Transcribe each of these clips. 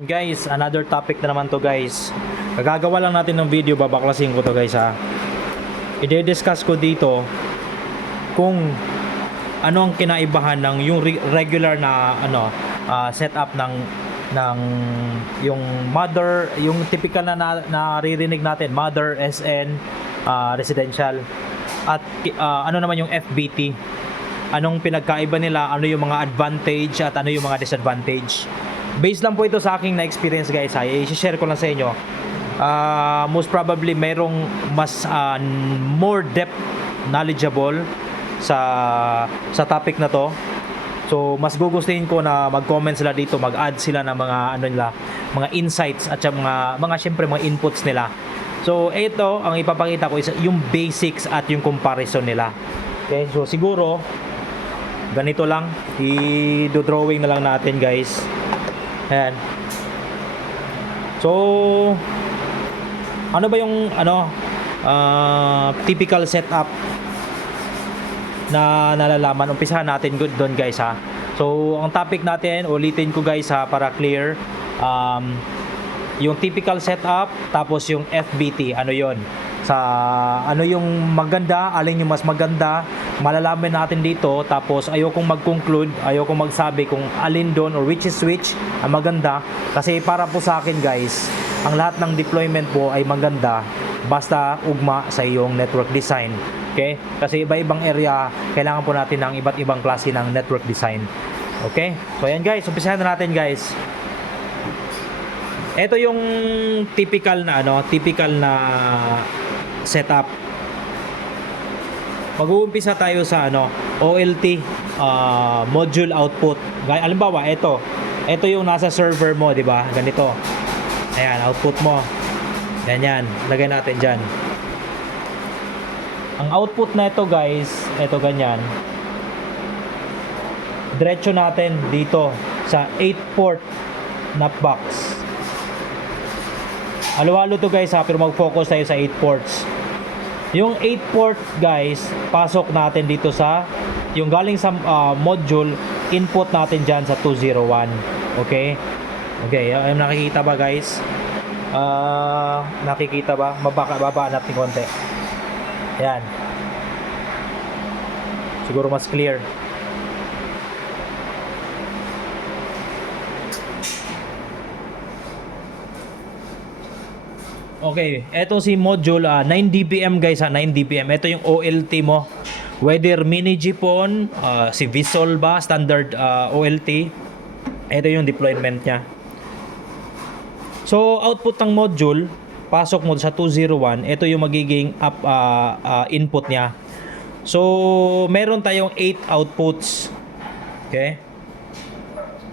Guys, another topic na naman to guys. Gagawa lang natin ng video, babaklasin ko to guys ha. I-discuss ko dito kung ano ang kinaibahan ng yung regular na setup ng yung mother, yung typical na naririnig natin, mother SN residential at ano naman yung FBT. Anong pinagkaiba nila, ano yung mga advantage at ano yung mga disadvantage. Based lang po ito sa aking na-experience guys ha. I-share ko lang sa inyo. Most probably merong mas more depth knowledgeable sa topic na to. So mas gugustuhin ko na mag-comment sila dito, mag-add sila ng mga insights at mga syempre mga inputs nila. So ito ang ipapakita ko is yung basics at yung comparison nila. Okay? So siguro ganito lang, i-drawing na lang natin guys. Ayan. So ano ba yung typical setup na nalalaman? Umpisahan natin doon guys ha. So ang topic natin, ulitin ko guys ha para clear, yung typical setup tapos yung FBT, ano yon, sa ano yung maganda, alin yung mas maganda, malalaman natin dito. Tapos ayokong mag-conclude, ayokong magsabi kung alin doon or which is which ang maganda, kasi para po sa akin guys, ang lahat ng deployment po ay maganda basta ugma sa iyong network design. Okay? Kasi iba-ibang area, kailangan po natin ng iba't ibang klase ng network design. Okay? So ayan guys, umpisahan na natin guys. Ito yung typical na setup. Mag-uumpisa tayo sa OLT module output. Halimbawa, ito yung nasa server mo, 'di ba? Ganito. Ayan, output mo. Yan. Lagay natin diyan. Ang output na ito, guys, ito ganyan. Diretso natin dito sa 8-port NAP box. Halo-halo to guys ha, pero mag-focus tayo sa 8 ports. Yung 8 port guys, pasok natin dito sa yung galing sa module, input natin dyan sa 201. Okay? Okay, nakikita ba guys? Nakikita ba? Baba natin konti. Ayan. Siguro mas clear. Okay, eto si module 9 dBm guys ha, 9 dBm. Ito yung OLT mo. Whether mini GPON, si Visual ba, standard OLT. Ito yung deployment niya. So output ng module, pasok mo sa 201, ito yung magiging input niya. So meron tayong 8 outputs. Okay?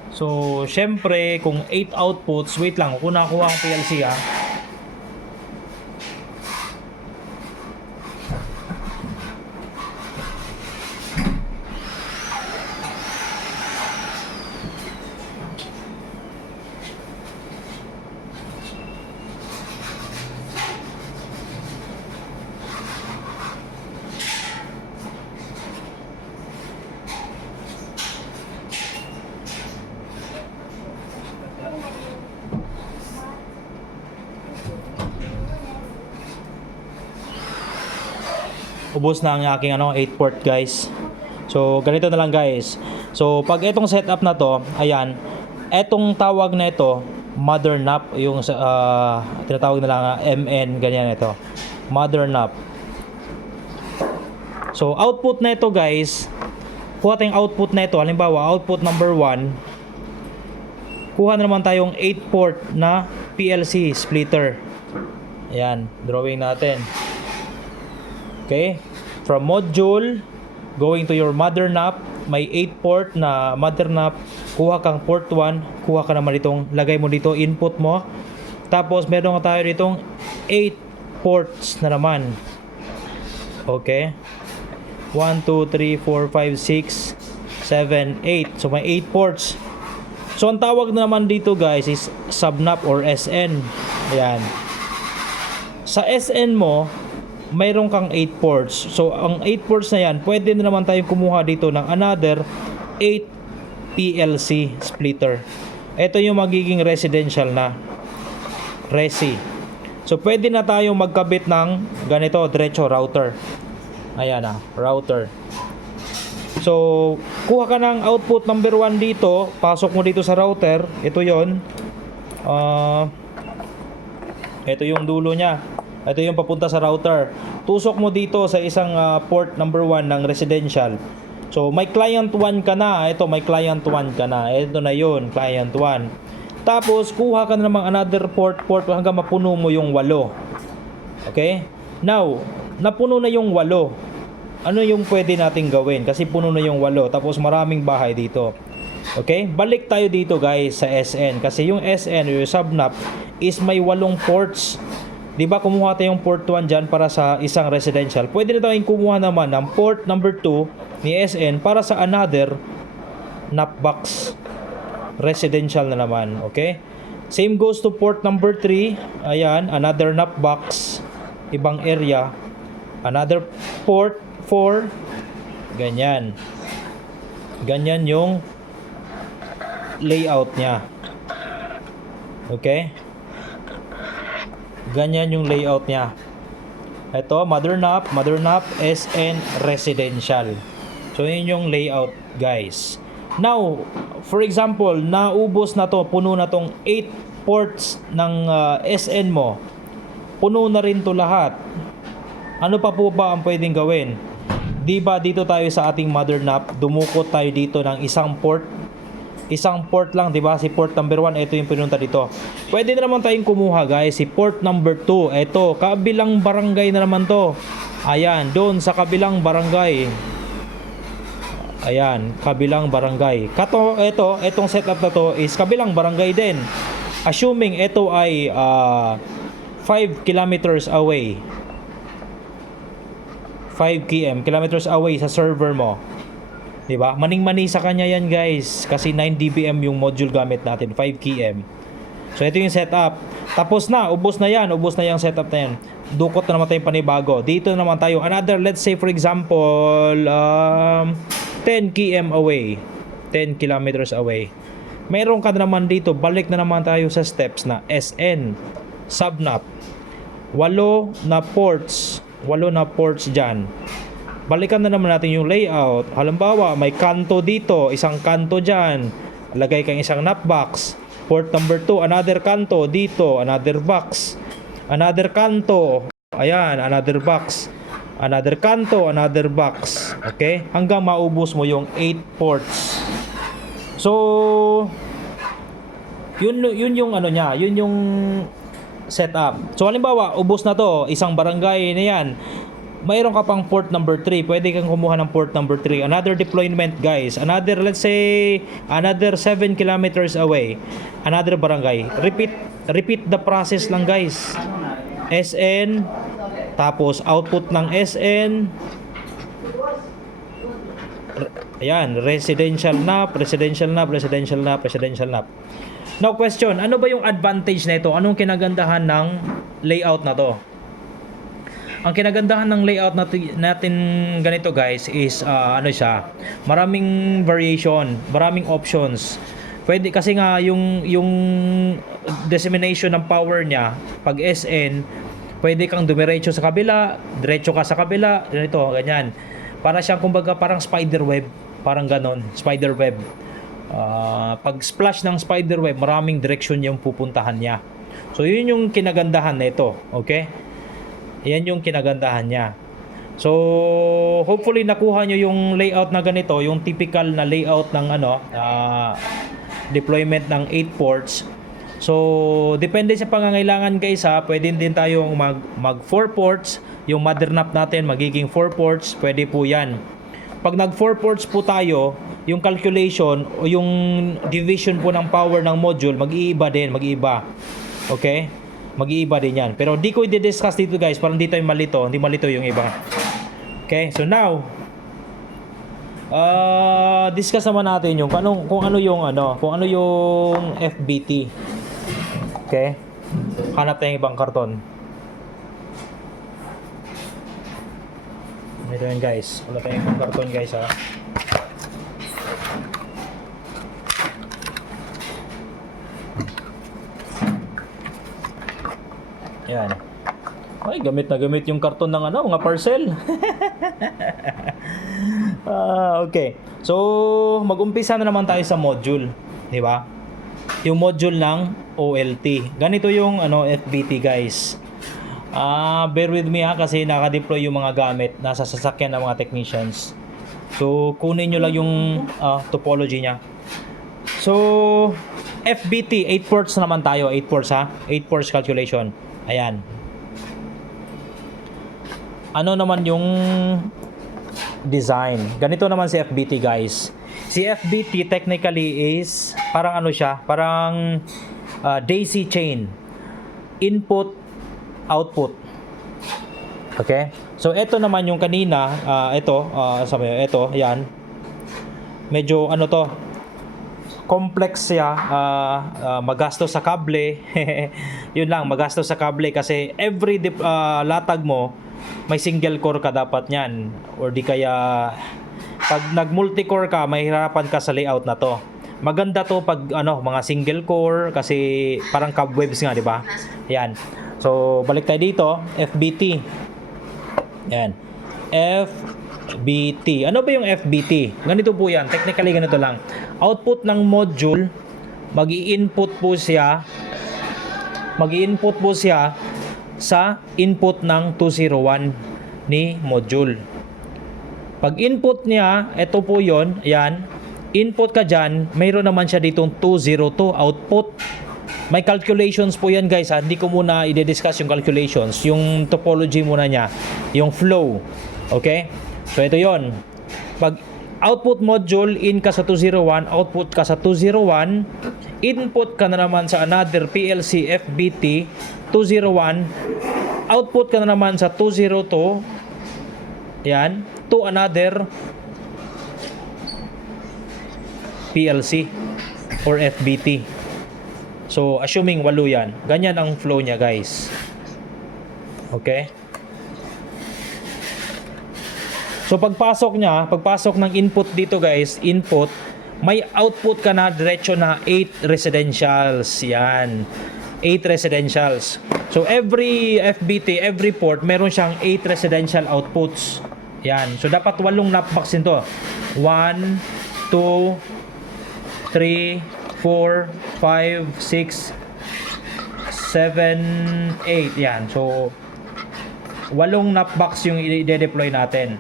So syempre kung 8 outputs, wait lang, kung nakuha ang PLC ha. Ubos na ang aking 8 port guys. So ganito na lang guys. So pag itong setup na to, ayan, etong tawag na ito, mother NAP, yung tinatawag na lang MN, ganyan ito. Mother NAP. So output na ito guys, kuha tayong output na ito. Halimbawa, output number 1. Kuha na naman tayong 8 port na PLC splitter. Ayan, drawing natin. Okay, from module going to your mother NAP, may 8 port na mother NAP. Kuha kang port 1, kuha ka naman itong, lagay mo dito input mo. Tapos meron tayo ditong 8 ports na naman. Okay, 1, 2, 3, 4, 5, 6, 7, 8. So may 8 ports. So ang tawag na naman dito guys is subnap or SN. Ayan. Sa SN mo, mayroon kang 8 ports. So ang 8 ports na yan, pwede na naman tayong kumuha dito ng another 8 PLC splitter. ito yung magiging residential na resi. So pwede na tayong magkabit ng ganito, diretso router. Ayan na, router. So kuha ka ng output number 1 dito, pasok mo dito sa router. Ito yon. Ito yung dulo niya. Ito yung papunta sa router. Tusok mo dito sa isang port number 1 ng residential. So may client 1 ka na. Ito may client 1 ka na. Ito na yun, client 1. Tapos kuha ka na namang another port hanggang mapuno mo yung 8. Okay? Now, napuno na yung 8. Ano yung pwede nating gawin? Kasi puno na yung 8. Tapos maraming bahay dito. Okay? Balik tayo dito guys sa SN. Kasi yung SN, yung subnap, is may 8 ports. Diba kumuha tayong port 1 dyan para sa isang residential. Pwede na tayong kumuha naman ng port number 2 ni SN para sa another napbox residential na naman. Okay? Same goes to port number 3. Ayan, another napbox, ibang area. Another port 4. Ganyan. Ganyan yung layout niya. Okay? Ganyan yung layout niya. Ito, mother nap, SN residential. So yun yung layout guys. Now, for example, naubos na to, puno na tong 8 ports ng SN mo. Puno na rin to lahat. Ano pa po ba ang pwedeng gawin? Di ba dito tayo sa ating mother nap, dumukot tayo dito ng isang port. Isang port lang, di ba? Si port number 1, ito yung pinunta dito. Pwede na naman tayong kumuha guys, si port number 2. Ito, kabilang barangay na naman to. Ayan, doon sa kabilang barangay. Ayan, kabilang barangay. Itong setup na to is kabilang barangay din. Assuming ito ay 5 kilometers away. 5 kilometers away sa server mo. Diba? Maning-mani sa kanya yan guys. Kasi 9 dBm yung module gamit natin. 5 km. So ito yung setup. Tapos na. Ubos na yan. Ubos na yung setup na yan. Dukot na naman tayong panibago. Dito naman tayo. Another, let's say for example, 10 km away. 10 kilometers away. Meron ka na naman dito. Balik na naman tayo sa steps na SN. Subnap. 8 na ports. 8 na ports dyan. Balikan na naman natin yung layout. Halimbawa, may kanto dito, isang kanto dyan. Lagay kang isang napbox. Port number 2, another kanto dito, another box. Another kanto. Ayan, another box. Another kanto, another box. Okay? Hanggang maubos mo yung 8 ports. So, yun yung ano niya, yun yung setup. So, halimbawa, ubos na to, isang barangay na yan. Mayroon ka pang port number 3. Pwede kang kumuha ng port number 3. Another deployment guys. Another, let's say, another 7 kilometers away. Another barangay. Repeat the process lang guys. SN. Tapos output ng SN. Ayan. Residential nap. Now question. Ano ba yung advantage na ito? Anong kinagandahan ng layout na to? Ang kinagandahan ng layout natin ganito guys is ano siya, maraming variation, maraming options. Pwede kasi nga yung dissemination ng power niya pag SN, pwede kang dumiretso sa kabila, diretso ka sa kabila, ganito, ganyan. Para siyang kumbaga parang spider web, parang ganon, spider web. Pag splash ng spider web, maraming direksyon yung pupuntahan niya. So yun yung kinagandahan nito, okay? Yan yung kinagandahan niya. So, hopefully nakuha nyo yung layout na ganito, yung typical na layout ng deployment ng 8 ports. So, depende sa pangangailangan guys ha, pwede din tayong mag 4 ports, yung mother nap natin magiging 4 ports, pwede po yan. Pag nag 4 ports po tayo, yung calculation o yung division po ng power ng module, mag-iiba din, mag-iiba. Okay? Mag-iiba din yan. Pero di ko i-discuss dito guys, parang dito yung malito, hindi malito yung iba. Okay, so now discuss naman natin yung kung ano yung FBT. Okay? Hanap tayong ibang karton. Ito yun guys. Wala tayong ibang karton guys ha. Yan. Ay, gamit na gamit yung karton ng ano, mga parcel. Okay. So, mag-umpisa na naman tayo sa module, di ba? Yung module ng OLT. Ganito yung ano, FBT, guys. Bear with me kasi naka-deploy yung mga gamit nasa sasakyan ng mga technicians. So, kunin nyo lang yung topology niya. So, FBT, 8 ports naman tayo. 8 ports ha. 8 ports calculation. Ayan. Ano naman yung design? Ganito naman si FBT, guys. Si FBT technically is parang ano siya, parang daisy chain. Input, output. Okay? So ito naman yung kanina, sabi ito, yan. Medyo ano to, complex siya, magastos sa kable. Yun lang, magastos sa kable kasi every latag mo may single core ka dapat niyan, or di kaya pag nag multi-core ka mahirapan ka sa layout na to. Maganda to pag ano, mga single core kasi parang cobwebs nga, di ba? Yan. So balik tayo dito, FBT. Yan. FBT. Ano ba yung FBT? Ganito po yan. Technically ganito lang. Output ng module, mag-i-input po siya sa input ng 201 ni module. Pag input niya, ito po yon, yan. Input ka dyan, mayroon naman siya ditong 202 output. May calculations po yan, guys. Hindi ko muna i-discuss yung calculations. Yung topology muna niya. Yung flow. Okay? So, ito yon. Pag output module, in ka sa 201, output ka sa 201, input ka na naman sa another PLC FBT 201, output ka na naman sa 202, yan, to another PLC or FBT. So, assuming 8 yan. Ganyan ang flow niya, guys. Okay? So, pagpasok ng input dito, guys, input, may output ka na diretso na 8 residentials. Yan. 8 residentials. So, every FBT, every port, meron siyang 8 residential outputs. Yan. So, dapat 8 knockbox nito. 1, 2, 3, 4, 5, 6, 7, 8. Yan. So, 8 knockbox yung i-deploy natin.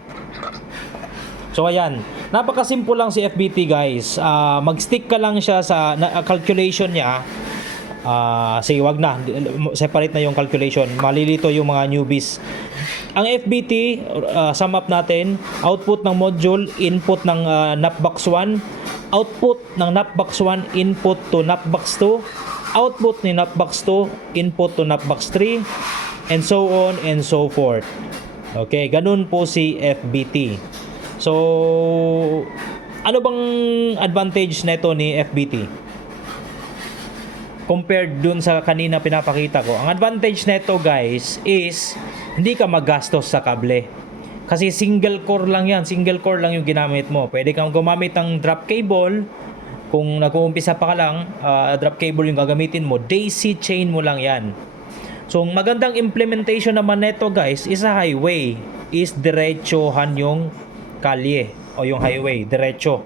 So, ayan. Napakasimple lang si FBT, guys. Mag-stick ka lang siya sa calculation niya. Sige, wag na. Separate na yung calculation. Malilito yung mga newbies. Ang FBT, sum up natin, output ng module, input ng knockbox 1, output ng knockbox 1, input to knockbox 2, output ni knockbox 2, input to knockbox 3, and so on and so forth. Okay, ganun po si FBT. So, ano bang advantage nito ni FBT? Compared dun sa kanina pinapakita ko. Ang advantage nito, guys, is hindi ka magastos sa kable. Kasi single core lang yan. Single core lang yung ginamit mo. Pwede kang gumamit ng drop cable. Kung nag-uumpisa pa ka lang, drop cable yung gagamitin mo. Daisy chain mo lang yan. So, magandang implementation naman nito, guys, is a highway. Is diretsohan yung kalye o yung highway. Diretso.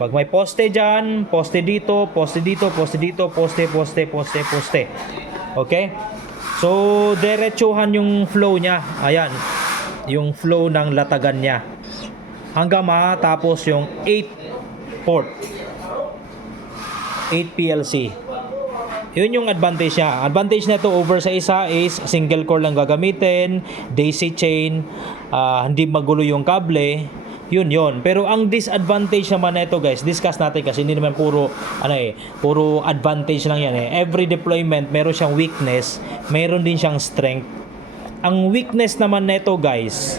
Pag may poste dyan, poste dito, poste dito, poste dito, poste, poste, poste, poste. Okay? So, diretsuhan yung flow niya. Ayan. Yung flow ng latagan niya. Hanggang matapos yung 8 port. 8 PLC. Yun yung advantage niya. Advantage nito over sa isa is single core lang gagamitin, daisy chain, hindi magulo yung kable. Yun. Pero ang disadvantage naman nito, guys, discuss natin kasi hindi naman puro advantage lang yan eh. Every deployment meron siyang weakness, meron din siyang strength. Ang weakness naman nito, guys,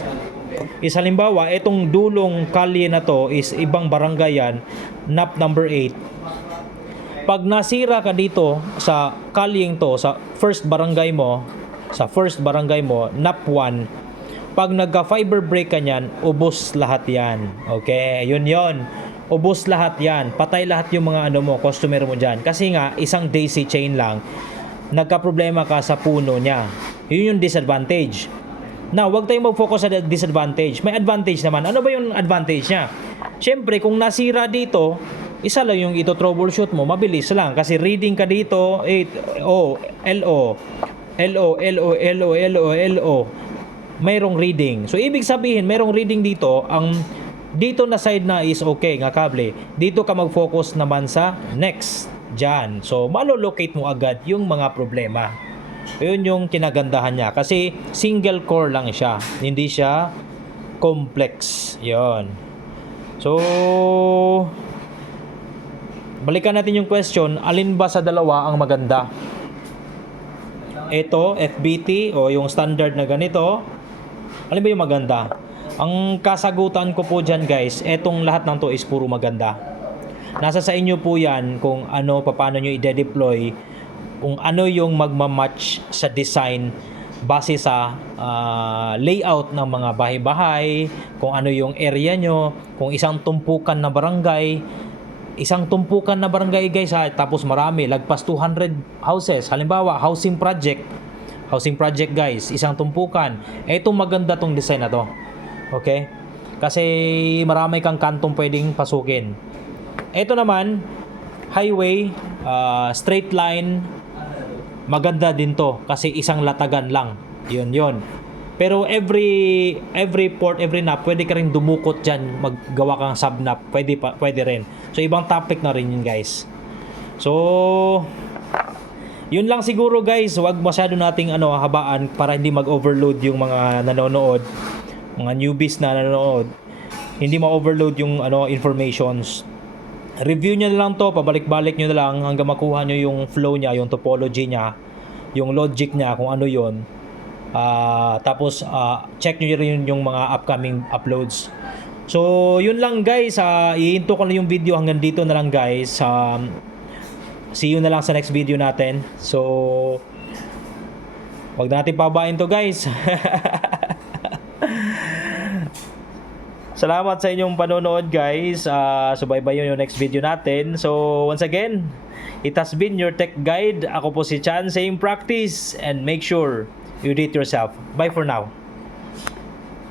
is halimbawa itong dulong kalye na to is ibang barangay yan, NAP number 8. Pag nasira ka dito sa kalyeng to, sa first barangay mo, NAP 1, pag nagka-fiber break ka niyan, ubos lahat yan. Okay? Yun. Ubos lahat yan. Patay lahat yung mga customer mo dyan. Kasi nga, isang daisy chain lang, nagka-problema ka sa puno niya. Yun yung disadvantage. Now, wag tayong mag-focus sa disadvantage. May advantage naman. Ano ba yung advantage niya? Siyempre, kung nasira dito, isa lang yung ito troubleshoot mo, mabilis lang. Kasi reading ka dito, LO. Mayroong reading. So, ibig sabihin, mayroong reading dito. Ang dito na side na is okay, nga kable. Dito ka mag-focus naman sa next. Diyan. So, malolocate mo agad yung mga problema. Yun yung kinagandahan niya kasi single core lang siya, hindi siya complex. Yun. So, balikan natin yung question, alin ba sa dalawa ang maganda? Ito, FBT o yung standard na ganito, alin ba yung maganda? Ang kasagutan ko po dyan guys, etong lahat ng to is puro maganda. Nasa sa inyo po yan kung ano, paano nyo i-deploy, kung ano yung magmamatch sa design base sa layout ng mga bahay-bahay, kung ano yung area nyo, kung isang tumpukan na barangay guys ha, tapos marami, lagpas 200 houses, halimbawa housing project guys, isang tumpukan, etong maganda tong design na to, okay? Kasi marami kang kantong pwedeng pasukin. Ito naman, highway, straight line, maganda din to kasi isang latagan lang. Yun. Pero every port, every knob, pwede ka rin dumukot dyan, maggawa kang sub knob, pwede rin. So ibang topic na rin yun guys. So yun lang siguro guys, wag masyado nating habaan para hindi mag-overload yung mga nanonood, mga newbies na nanonood, hindi ma-overload yung informations. Review nyo na lang to, pabalik-balik nyo na lang hanggang makuha nyo yung flow nya, yung topology nya, yung logic nya, kung ano yun. Tapos check nyo rin yung mga upcoming uploads. So yun lang guys, ihinto ko na yung video hanggang dito na lang guys. See you na lang sa next video natin. So wag na natin pabain to guys. Salamat sa inyong panonood guys. Subaybayan yung next video natin. So once again, it has been your tech guide. Ako po si Chan, same practice and make sure you do it yourself. Bye for now.